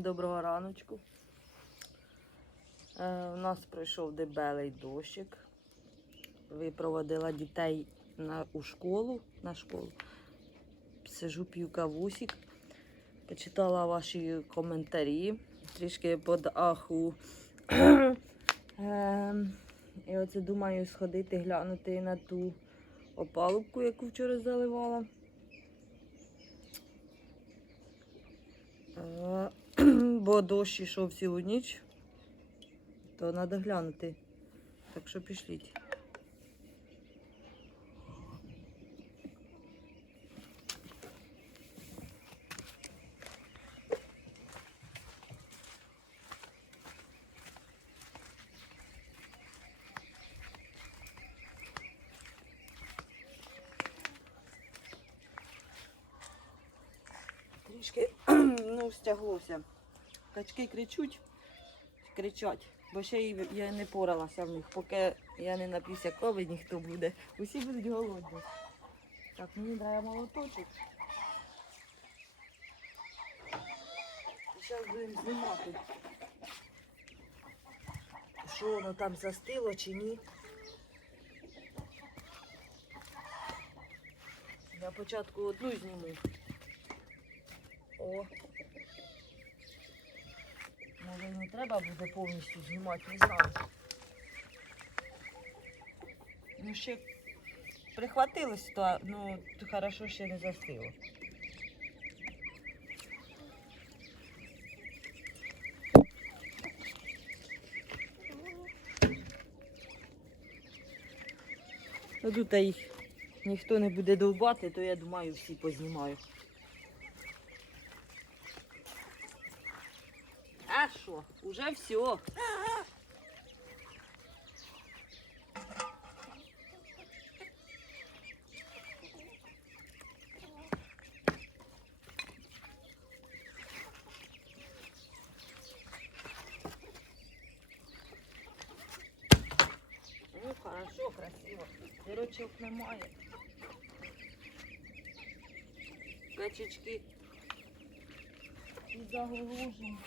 Доброго раночку. Е, у нас пройшов дебелий дощик. Випроводила дітей на, у школу, на школу. Сижу п'ю кавусік. Почитала ваші коментарі. Трішки под аху. Ем, І оце думаю сходити глянути на ту опалубку, яку вчора заливала. Бо дощ йшов цілу ніч, то треба глянути. Так що пішліть. Трішки ну, стяглося. Качки кричуть, кричать, бо ще я не поралася в них, поки я не нап'юся крови, ніхто буде. Усі будуть голодні. Так, мені треба молоточок. Зараз будемо знімати. Що воно там застило чи ні? Я спочатку одну зніму. О. Може не треба буде повністю знімати, не знаю. Ну ще прихватилось, то ну то хорошо ще не застило. Ну тут їх ніхто не буде довбати, то я думаю всі познімаю. А що, уже все. Ну, хорошо, красиво. Дирочок немає. Качечки і заголожені.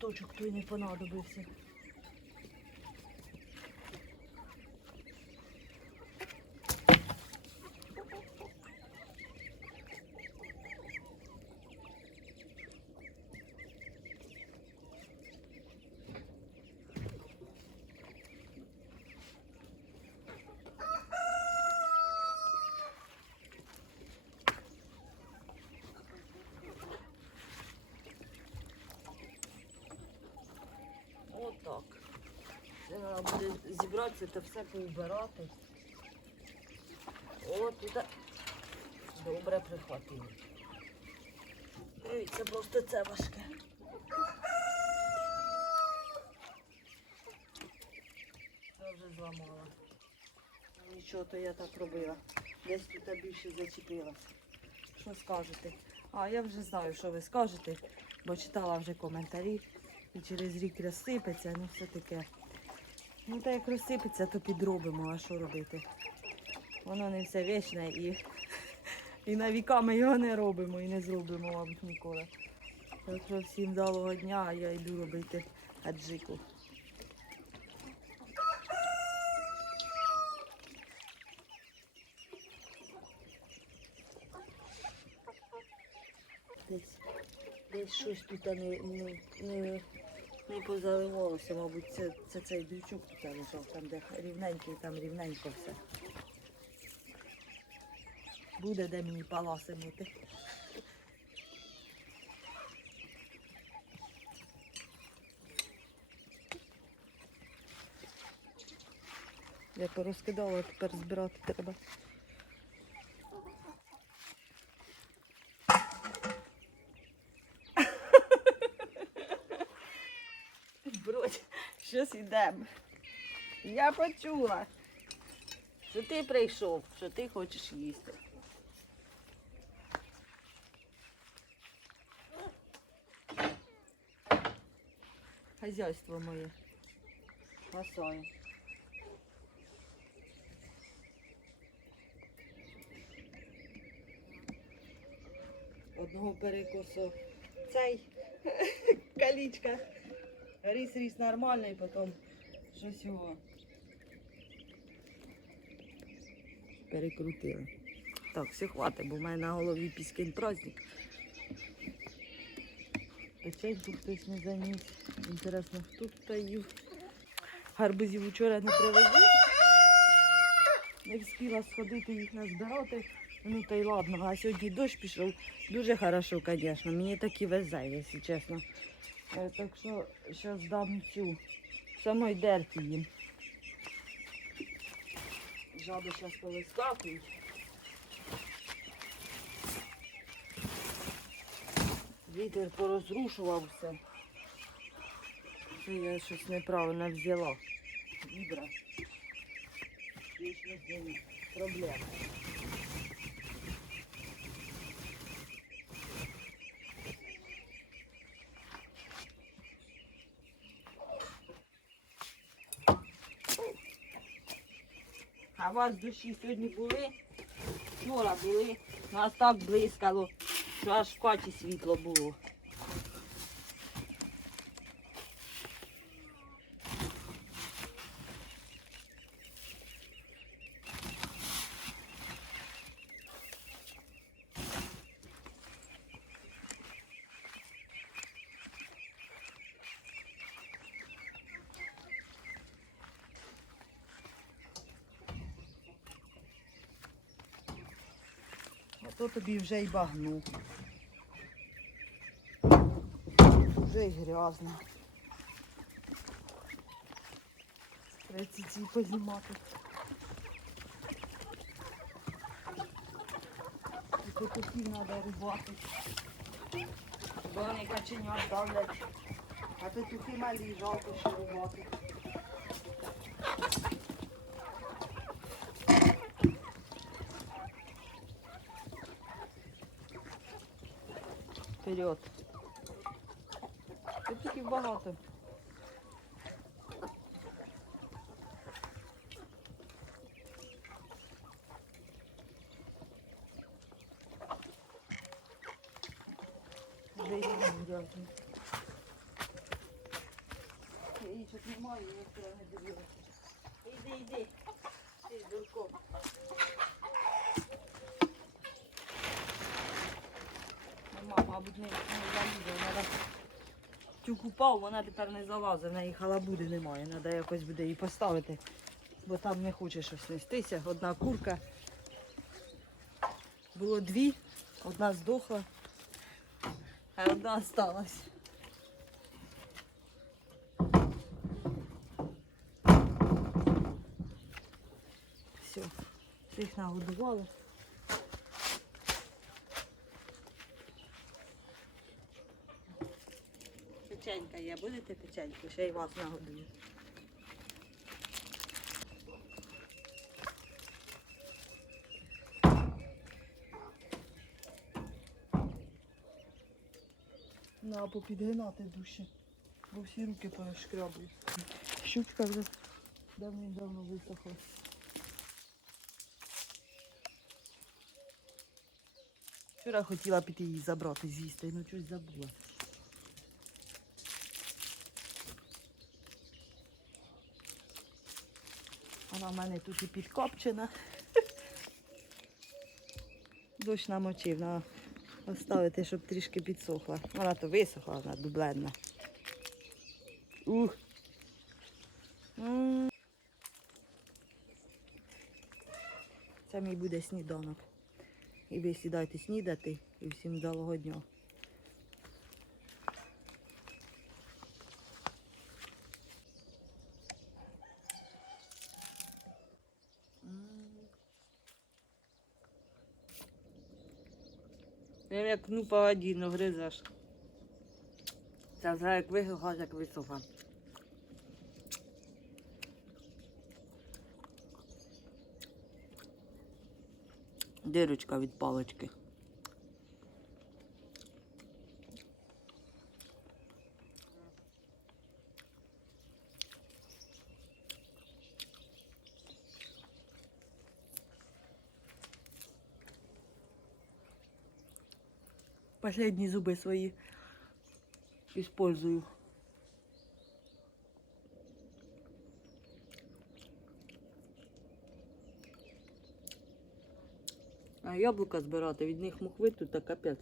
Молоточок той не понадобився. Отак. Це треба буде зібратися та все поубирати. О, тут добре прихватили. Ой, це просто це важке. Це вже зламала. Нічого, то я так робила. Десь тут більше зачепилась. Що скажете? А, я вже знаю, що ви скажете, бо читала вже коментарі. І через рік розсипеться, ну все таке. Ну та як розсипеться, то підробимо, а що робити? Воно не все вічне і, і на віка ми його не робимо і не зробимо, мабуть, ніколи. Так що всім вдалого дня, а я йду робити аджику. Десь, десь щось тут не, не, не, не позаливалося, мабуть, це, це цей дрючок тут лежав, там де рівненький, там рівненько все. Буде де мені паласи мити. Я порозкидала, тепер збирати треба. Щось іде. Я почула, що ти прийшов, що ти хочеш їсти. Хазяйство моє. Масою. Одного перекусу цей калічка. Ріс ріс нормальний, потім щось його перекрутили. Так, все хватить, бо в мене на голові піскін праздник. Печеньку хтось не заніс. Інтересно, хто їв. Гарбузів вчора не привезли. Не встигла сходити їх назбирати. Ну та й ладно, а сьогодні дощ пішов. Дуже хорошо, звісно. Мені так і везе, якщо чесно. Е, Так що зараз дам цю самої дерті їм. Жаби зараз повискакують. Вітер порозрушував все. Я щось неправильно взяла. Ними проблема. А у вас душі сьогодні були? Вчора були. Нас так блискало, що аж в хаті світло було. Ото тобі вже й багну. Вже й грязно. Треба ці познімати. І петухів треба рубати. Вони каченят давлять. А петухи малі жалко ще рубати. Вперед. Петухів багато. Вже й не грязні. Яєчок немає, я вчора не дивилася. Іди, іди. Ти з Нема, мабуть, не, не залізе. Вона тюк упав, вона тепер не залазить, в неї халабуди немає. Треба якось буде її поставити, бо там не хоче щось нестися. Одна курка. Було дві, одна здохла, а одна осталась. Все, всіх нагодували. Є, будете печеньку? Ще й вас нагодую. На попідгинати душі, бо всі руки перешкрябують. Щучка вже давним-давно висохла. Вчора хотіла піти її забрати з'їсти, ну щось забула. Вона в мене тут і підкопчена. Дощ намочив, треба оставити, щоб трішки підсохла. Вона то висохла, вона дубленна. Ух. Це мій буде сніданок. І ви сідайте снідати і всім вдалого дня. Я як ну по один гризеш. Та вже як висоха, як висоха. Дирочка від палички. Последні зуби свої использую. А яблука збирати, від них мухви тут та капець.